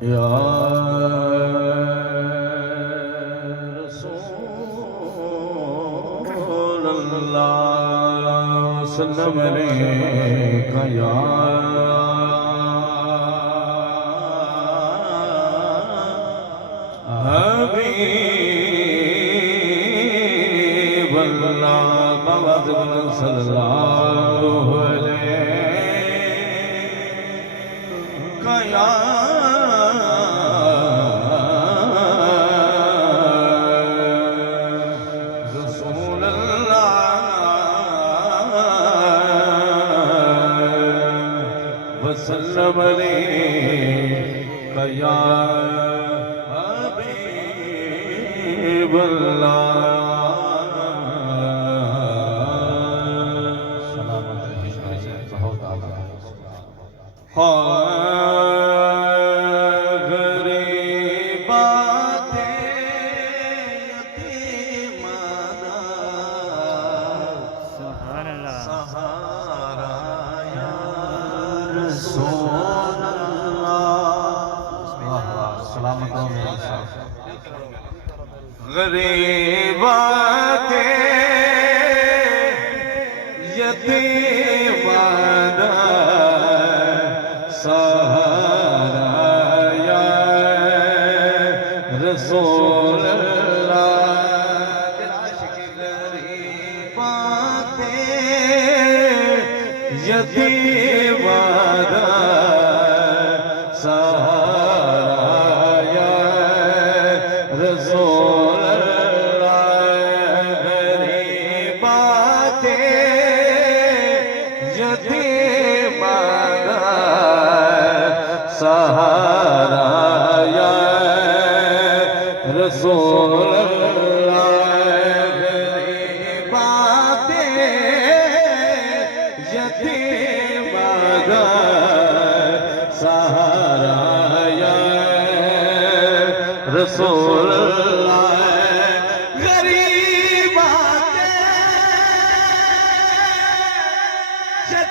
یا رسول اللہ سلم علیکہ یا حبیب اللہ بابا صلی اللہ علیکہ یا وسلم علیکہ یا حبیب اللہ غریبات یتیمانہ سہارا یا رسول اللہ سلامت ہو میرے ساتھ غریبات یتیمانہ سہارا یا رسول اللہ غریبات یتیمانہ سہارا یا رسول اللہ غریبات یتیمانہ سہارا یا رسول اللہ غریبات یتیمانہ سہارا یا رسول اللہ غریبات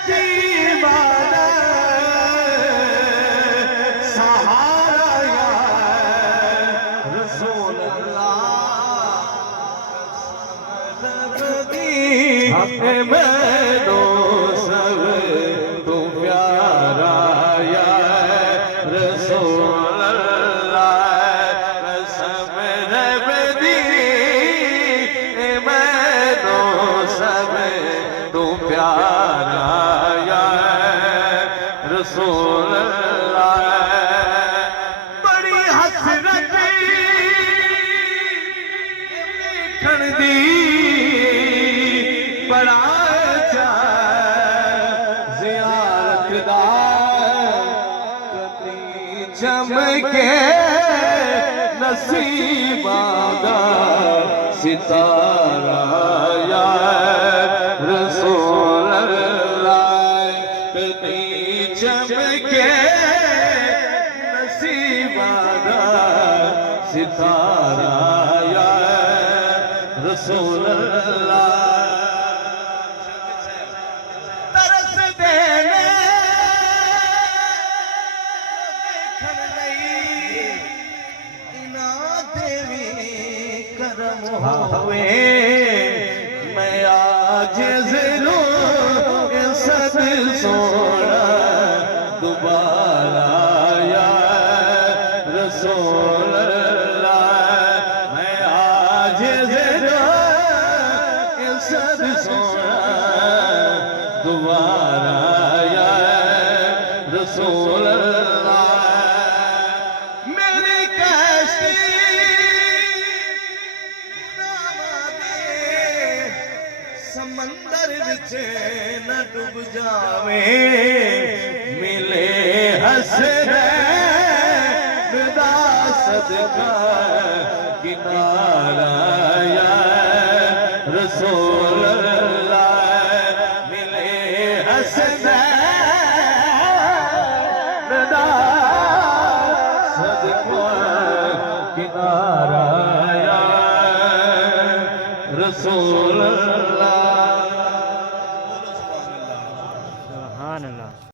یتیمانہ سہارا یا رسول اللہ میں دو سب تو پیارا یا رسول اللہ قسم رب دی میں دو سب تو پیارا یا رسول اللہ بڑی حسرت دیکھن دی بڑا زیارت دا کدی چمکے نصیباں دا ستارہ یا رسول اللہ کدی چمکے نصیباں دا ستارہ یا رسول اللہ میں عاجز ہوں صد سونا دوبارہ یا رسول اللہ میں عاجز ہوں صد سونا دوبارہ یا رسول اللہ میری کشتی سمندر وچ نہ ڈوب جاویں ملے حسرت دا صدقہ کنارہ